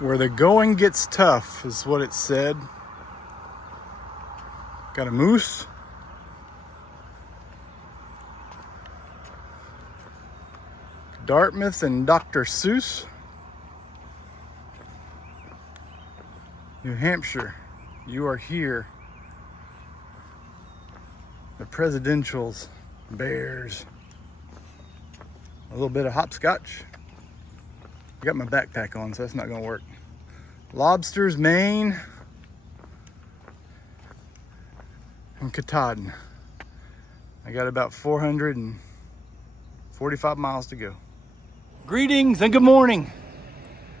Where the going gets tough is what it said. Got a moose. Dartmouth and Dr. Seuss. New Hampshire, you are here. The presidentials, bears, a little bit of hopscotch. I got my backpack on, so that's not gonna work. Lobsters, Maine, and Katahdin. I got about 445 miles to go. Greetings and good morning.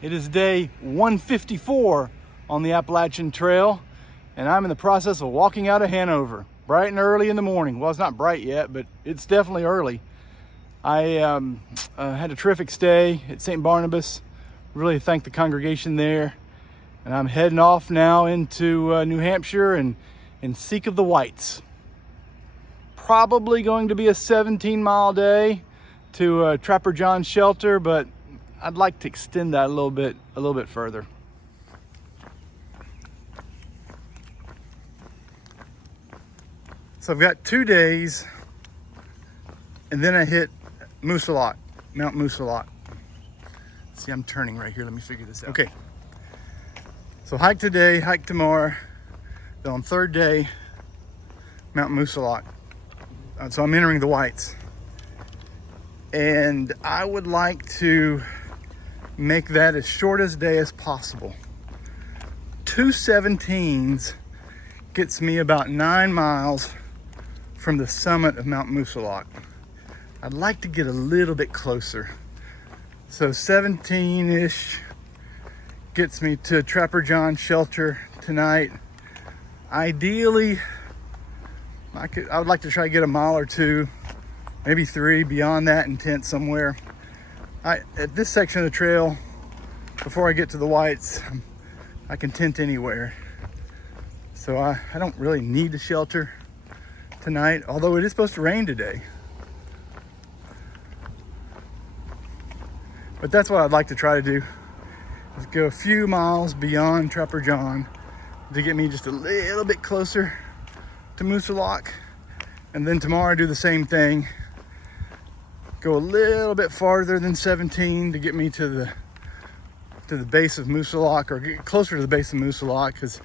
It is day 154 on the Appalachian Trail, and I'm in the process of walking out of Hanover, bright and early in the morning. Well, it's not bright yet, but it's definitely early. I had a terrific stay at St. Barnabas. Really thank the congregation there. And I'm heading off now into New Hampshire and seek of the whites. Probably going to be a 17-mile day to Trapper John's shelter, but I'd like to extend that a little bit further. So I've got 2 days, and then I hit Moosalot, Mount Moosalot. See, I'm turning right here. Let me figure this out. Okay. So hike today, hike tomorrow. Then on third day, Mount Moosalot. So I'm entering the whites. And I would like to make that as short a day as possible. 2 17s gets me about 9 miles from the summit of Mount Moosalot. I'd like to get a little bit closer. So 17-ish gets me to Trapper John's shelter tonight. Ideally, I would like to try to get a mile or 2, maybe 3 beyond that in tent somewhere. At this section of the trail, before I get to the whites, I can tent anywhere. So I don't really need to shelter tonight, although it is supposed to rain today. But that's what I'd like to try to do, is go a few miles beyond Trapper John to get me just a little bit closer to Moosalot. And then tomorrow do the same thing. Go a little bit farther than 17 to get me to the base of Moosalot, or get closer to the base of Moosalot, because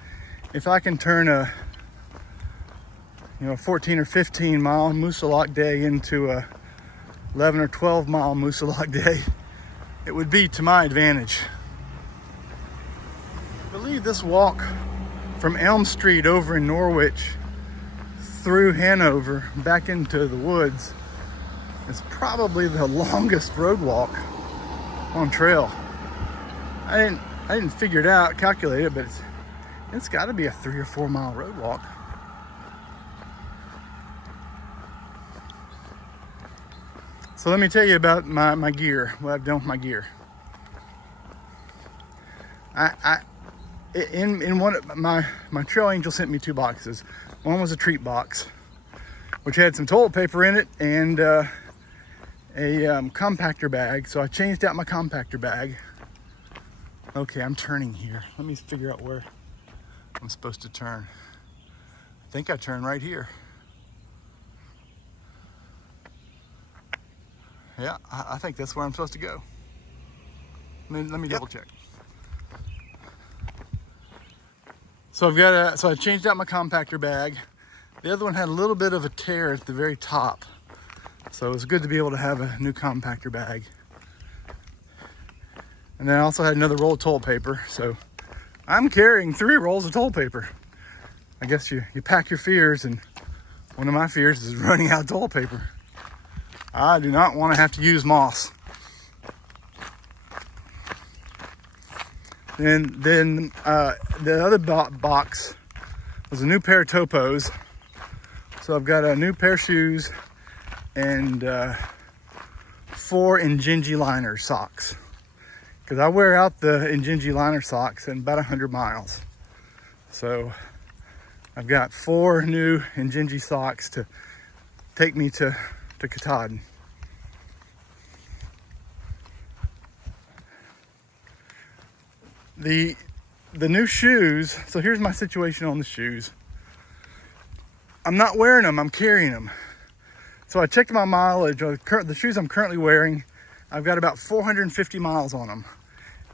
if I can turn a 14 or 15 mile Moosalot day into a 11 or 12 mile Moosalot day, it would be to my advantage. I believe this walk from Elm Street over in Norwich through Hanover back into the woods is probably the longest road walk on trail. I didn't figure it out, calculate it, but it's got to be a 3 or 4 mile road walk. So let me tell you about my gear, what I've done with my gear. In one of my Trail Angel sent me 2 boxes. One was a treat box, which had some toilet paper in it and a compactor bag. So I changed out my compactor bag. Okay, I'm turning here. Let me figure out where I'm supposed to turn. I think I turn right here. Yeah, I think that's where I'm supposed to go. Let me double check. So I changed out my compactor bag. The other one had a little bit of a tear at the very top. So it was good to be able to have a new compactor bag. And then I also had another roll of toilet paper. So I'm carrying 3 rolls of toilet paper. I guess you pack your fears, and one of my fears is running out of toilet paper. I do not want to have to use moss. And then the other box was a new pair of topos. So I've got a new pair of shoes and 4 Injinji liner socks. Because I wear out the Injinji liner socks in about 100 miles. So I've got 4 new Injinji socks to take me to Katahdin. The new shoes, so here's my situation on the shoes. I'm not wearing them, I'm carrying them. So I checked my mileage. The shoes I'm currently wearing, I've got about 450 miles on them.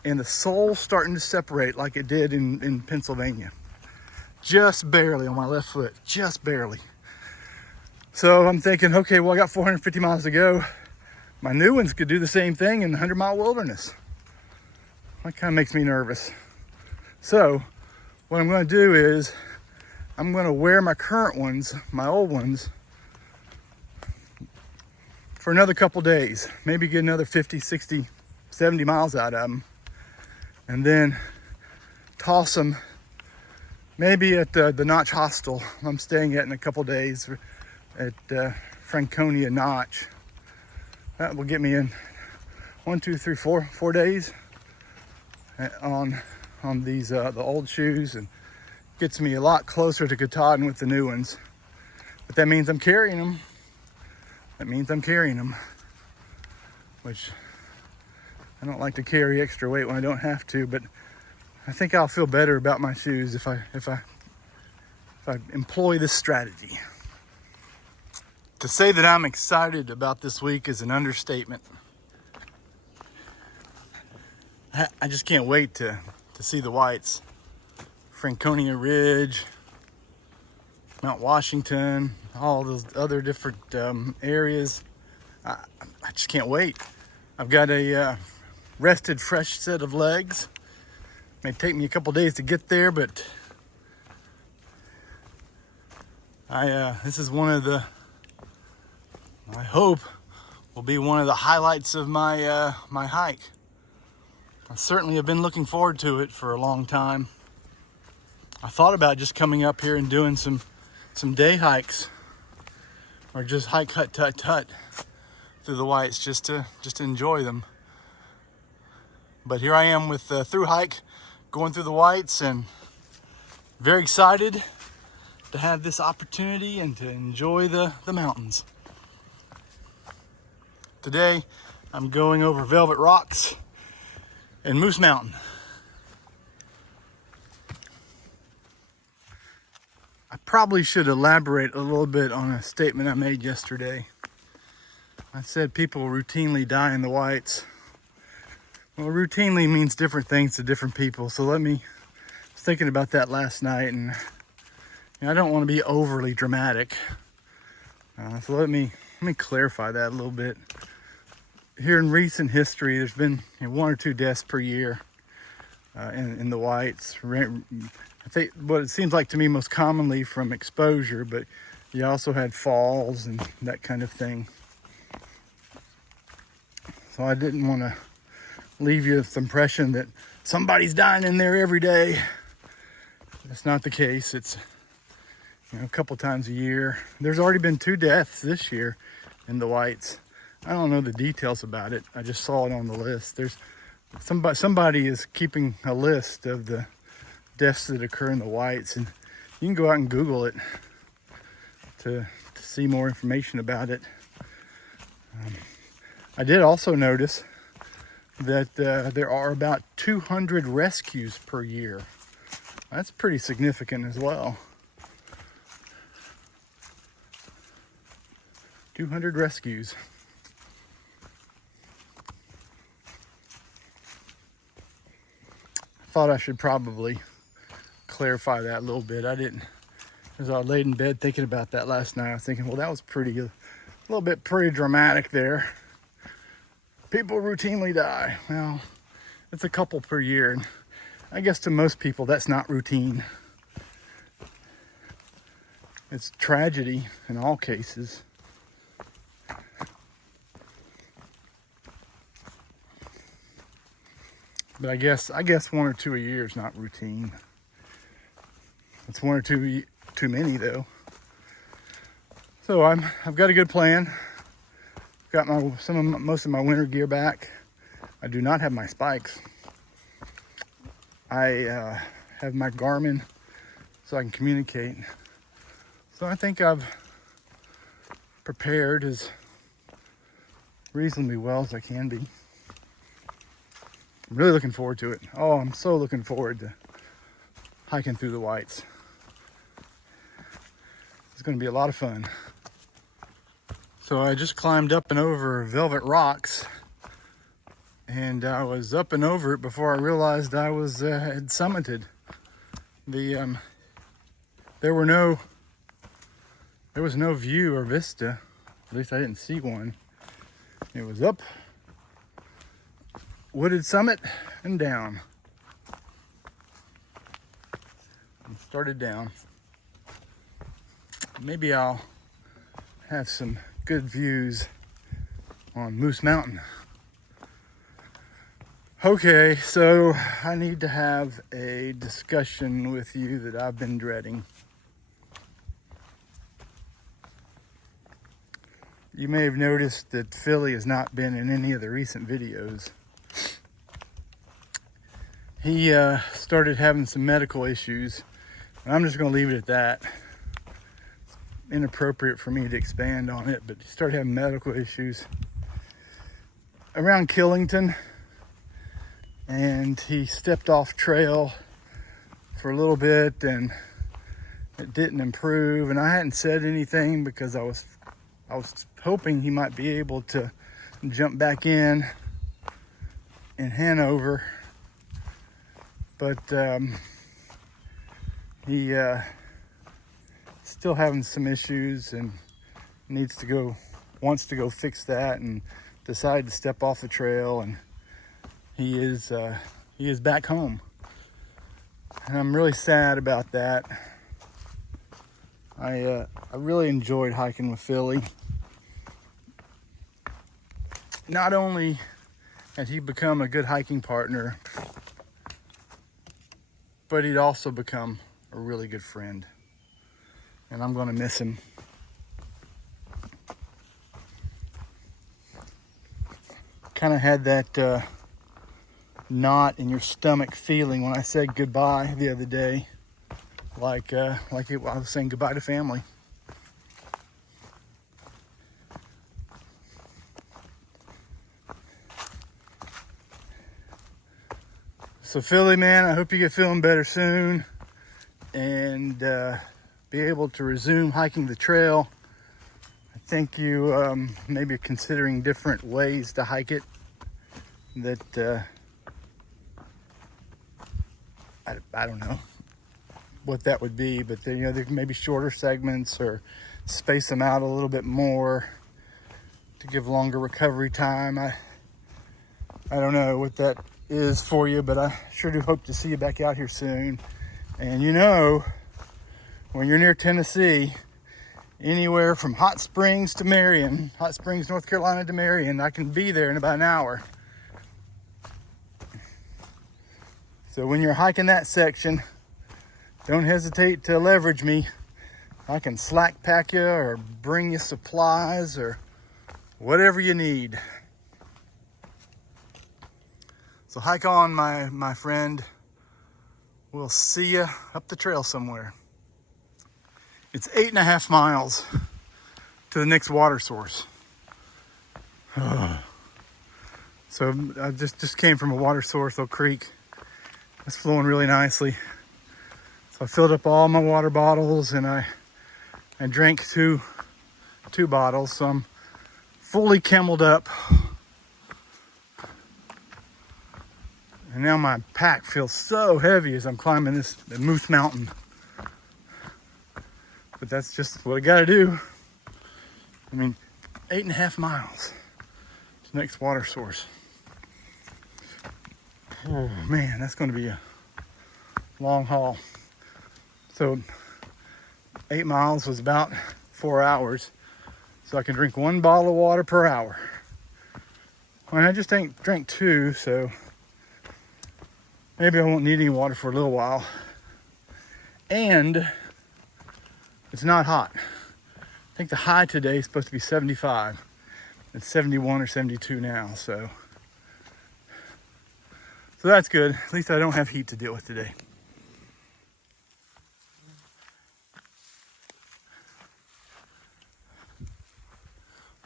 And the sole's starting to separate like it did in Pennsylvania. Just barely on my left foot, just barely. So I'm thinking, okay, well, I got 450 miles to go. My new ones could do the same thing in the 100-mile wilderness. That kind of makes me nervous. So what I'm going to do is I'm going to wear my current ones, my old ones, for another couple days. Maybe get another 50, 60, 70 miles out of them. And then toss them maybe at the Notch Hostel I'm staying at in a couple days at Franconia Notch. That will get me in 4 days on these the old shoes, and gets me a lot closer to Katahdin with the new ones. But that means I'm carrying them. Which I don't like to carry extra weight when I don't have to, but I think I'll feel better about my shoes if I employ this strategy. To say that I'm excited about this week is an understatement. I just can't wait to see the whites. Franconia Ridge, Mount Washington, all those other different areas. I just can't wait. I've got a rested, fresh set of legs. May take me a couple days to get there, but this is one of the, I hope, will be one of the highlights of my my hike. I certainly have been looking forward to it for a long time. I thought about just coming up here and doing some day hikes, or just hike hut through the whites just to enjoy them. But here I am with through hike, going through the whites, and very excited to have this opportunity and to enjoy the mountains. Today I'm going over Velvet Rocks and Moose Mountain. I probably should elaborate a little bit on a statement I made yesterday. I said people routinely die in the whites. Well, routinely means different things to different people. So I was thinking about that last night, and I don't want to be overly dramatic. So let me clarify that a little bit. Here in recent history, there's been 1 or 2 deaths per year in the whites. I think what it seems like to me most commonly from exposure, but you also had falls and that kind of thing. So I didn't want to leave you with the impression that somebody's dying in there every day. That's not the case. It's a couple times a year. There's already been 2 deaths this year in the whites. I don't know the details about it. I just saw it on the list. There's somebody is keeping a list of the deaths that occur in the whites, and you can go out and Google it to see more information about it. I did also notice that there are about 200 rescues per year. That's pretty significant as well. 200 rescues. I thought I should probably clarify that a little bit. I didn't. As I laid in bed thinking about that last night, I was thinking, well, that was a little bit pretty dramatic there. People routinely die. Well, it's a couple per year. And I guess to most people, that's not routine. It's tragedy in all cases. But I guess 1 or 2 a year is not routine. It's 1 or 2 too many though. So I've got a good plan. Got most of my winter gear back. I do not have my spikes. I have my Garmin so I can communicate. So I think I've prepared as reasonably well as I can be. I'm really looking forward to it. Oh, I'm so looking forward to hiking through the Whites. It's going to be a lot of fun. So I just climbed up and over Velvet Rocks, and I was up and over it before I realized I was had summited. There was no view or vista. At least I didn't see one. It was up, wooded summit, and down. And started down. Maybe I'll have some good views on Moose Mountain. Okay, so I need to have a discussion with you that I've been dreading. You may have noticed that Philly has not been in any of the recent videos. He started having some medical issues, and I'm just going to leave it at that. It's inappropriate for me to expand on it, but he started having medical issues around Killington, and he stepped off trail for a little bit, and it didn't improve. And I hadn't said anything because I was hoping he might be able to jump back in Hanover, but he still having some issues and wants to go fix that, and decided to step off the trail, and he is back home, and I'm really sad about that. I really enjoyed hiking with Philly. Not only had he become a good hiking partner, but he'd also become a really good friend, and I'm going to miss him. Kind of had that knot in your stomach feeling when I said goodbye the other day, like I was saying goodbye to family. So Philly, man, I hope you get feeling better soon and be able to resume hiking the trail. I think you maybe considering different ways to hike it that I don't know what that would be, but there may be shorter segments or space them out a little bit more to give longer recovery time. I don't know what that is for you, but I sure do hope to see you back out here soon. And when you're near Tennessee, anywhere from Hot Springs, North Carolina to Marion, I can be there in about an hour. So when you're hiking that section, don't hesitate to leverage me. I can slack pack you or bring you supplies or whatever you need. So hike on, my friend. We'll see you up the trail somewhere. It's 8.5 miles to the next water source. So I just came from a water source, Oak Creek. It's flowing really nicely. So I filled up all my water bottles, and I drank two bottles. So I'm fully cameled up. And now my pack feels so heavy as I'm climbing this Moose Mountain. But that's just what I gotta do. 8.5 miles to the next water source. Oh man, that's gonna be a long haul. So 8 miles was about 4 hours. So I can drink 1 bottle of water per hour. And I just drank 2, so maybe I won't need any water for a little while. And it's not hot. I think the high today is supposed to be 75. It's 71 or 72 now, so that's good. At least I don't have heat to deal with today.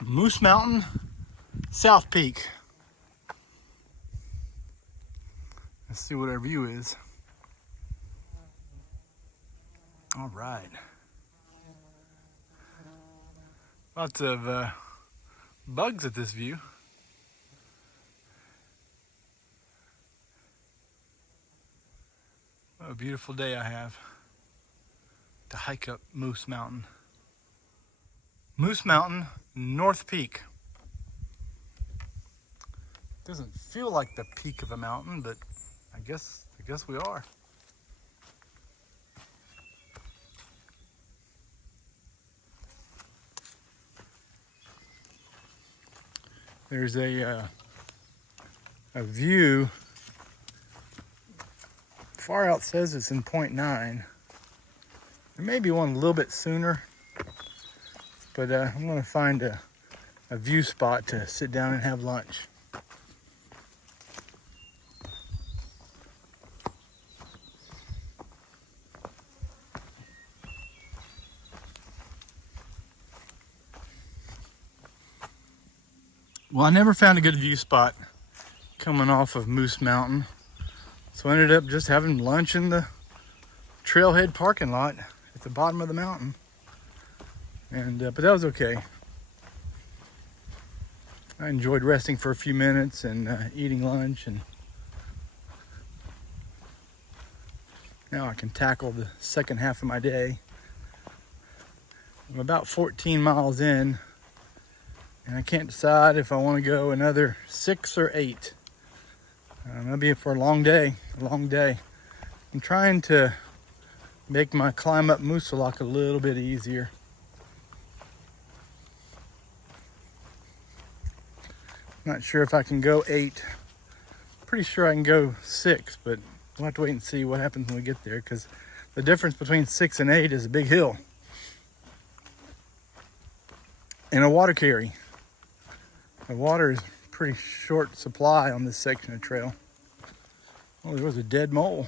Moose Mountain, South Peak. Let's see what our view is. All right. Lots of bugs at this view. What a beautiful day I have to hike up Moose Mountain. Moose Mountain, North Peak. Doesn't feel like the peak of a mountain, but I guess we are. There's a view. Far out says it's in 0.9. There may be one a little bit sooner, but I'm gonna find a view spot to sit down and have lunch. Well, I never found a good view spot coming off of Moose Mountain, so I ended up just having lunch in the trailhead parking lot at the bottom of the mountain, and but that was okay. I enjoyed resting for a few minutes and eating lunch, and now I can tackle the second half of my day. I'm about 14 miles in, and I can't decide if I want to go another 6 or 8. That'll be it for a long day, I'm trying to make my climb up Moosalok a little bit easier. Not sure if I can go 8. Pretty sure I can go 6, but we'll have to wait and see what happens when we get there, because the difference between 6 and 8 is a big hill. And a water carry. The water is pretty short supply on this section of trail. Oh, there was a dead mole.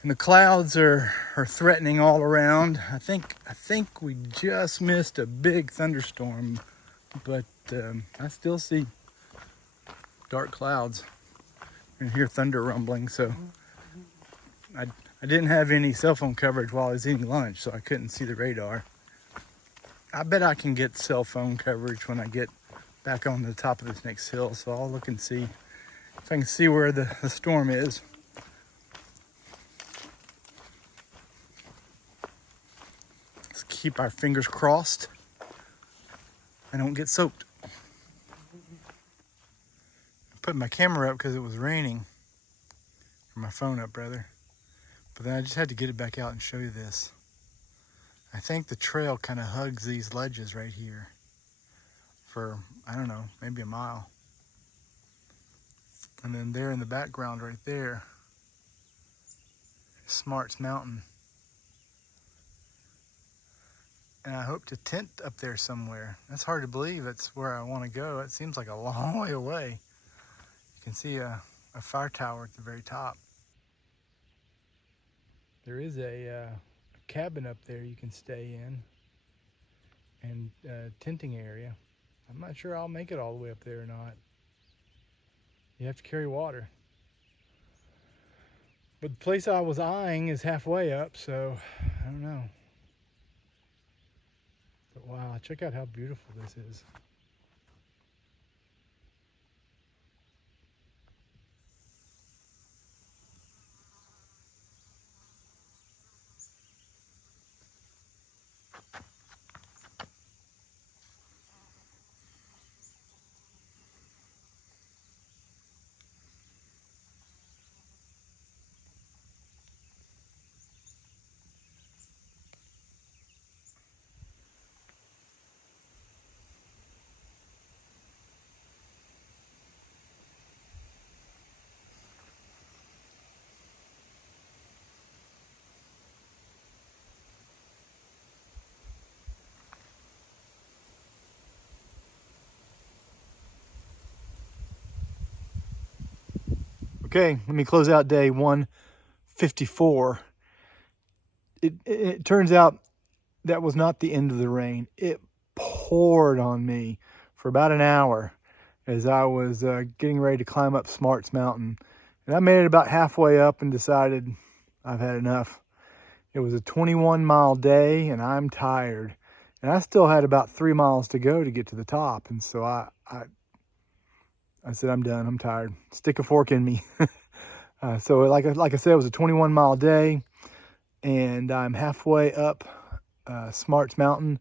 And the clouds are threatening all around. I think we just missed a big thunderstorm, but I still see dark clouds and hear thunder rumbling. So I didn't have any cell phone coverage while I was eating lunch, so I couldn't see the radar. I bet I can get cell phone coverage when I get back on the top of this next hill, so I'll look and see if I can see where the storm is. Let's keep our fingers crossed I don't get soaked. I put my camera up because it was raining, or my phone up rather, but then I just had to get it back out and show you this. I think the trail kind of hugs these ledges right here for, I don't know, maybe a mile. And then there in the background right there, Smarts Mountain. And I hope to tent up there somewhere. That's hard to believe that's where I want to go. It seems like a long way away. You can see a fire tower at the very top. There is a cabin up there you can stay in, and tenting area. I'm not sure I'll make it all the way up there or not. You have to carry water. But the place I was eyeing is halfway up, so I don't know. But wow, check out how beautiful this is. Okay, let me close out day 154. It turns out that was not the end of the rain. It poured on me for about an hour. as I was getting ready to climb up Smarts Mountain. And I made it about halfway up and decided I've had enough. It was a 21-mile day and I'm tired. And I still had about 3 miles to go to get to the top. And so I said, I'm done, I'm tired. Stick a fork in me. So like I said, it was a 21-mile day. And I'm halfway up Smarts Mountain,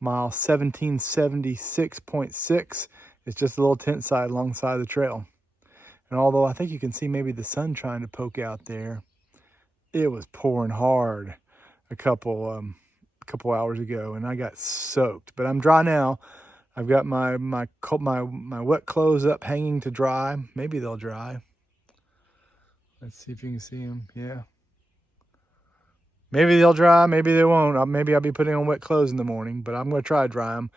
mile 1776.6. It's just a little tent site alongside the trail. And although I think you can see maybe the sun trying to poke out there, it was pouring hard a couple hours ago, and I got soaked. But I'm dry now. I've got my wet clothes up, hanging to dry. Maybe they'll dry. Let's see if you can see them. Yeah. Maybe they'll dry, maybe they won't. Maybe I'll be putting on wet clothes in the morning, but I'm going to try to dry them.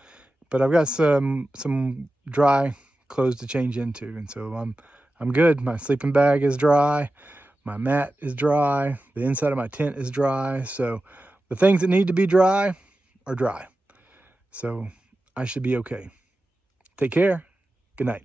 But I've got some dry clothes to change into, and so I'm good. My sleeping bag is dry. My mat is dry. The inside of my tent is dry. So the things that need to be dry are dry. So I should be okay. Take care. Good night.